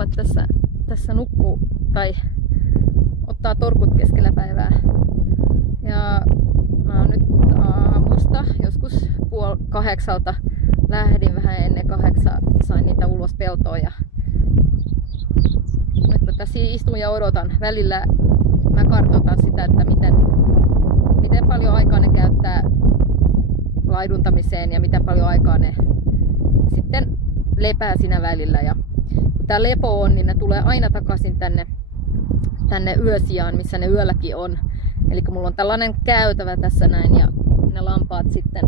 Papa tässä nukkuu tai ottaa torkut keskellä päivää. Ja mä oon nyt aamusta joskus 7:30 lähdin vähän ennen 8, sain niitä ulos peltoon ja nyt mä tässä istun ja odotan. Välillä mä kartoitan sitä, että miten paljon aikaa ne käyttää laiduntamiseen ja miten paljon aikaa ne sitten lepää siinä välillä. Ja kun tää lepo on, niin ne tulee aina takaisin tänne yösijaan, missä ne yölläkin on. Eli mulla on tällainen käytävä tässä näin ja ne lampaat sitten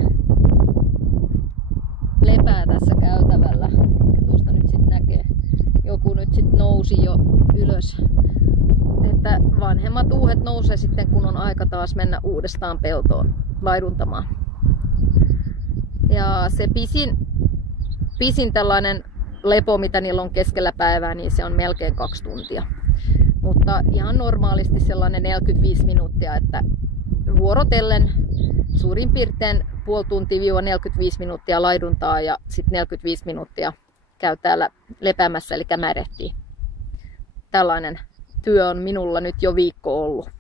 lepää tässä käytävällä. Tuosta nyt sitten näkee. Joku nyt sitten nousi jo ylös. Että vanhemmat uuhet nousee sitten, kun on aika taas mennä uudestaan peltoon laiduntamaan. Ja se pisin tällainen lepo, mitä niillä on keskellä päivää, niin se on melkein 2 tuntia. Mutta ihan normaalisti sellainen 45 minuuttia, että vuorotellen suurin piirtein puoli tuntia 45 minuuttia laiduntaa ja sitten 45 minuuttia käy täällä lepäämässä, eli märehtii. Tällainen työ on minulla nyt jo viikko ollut.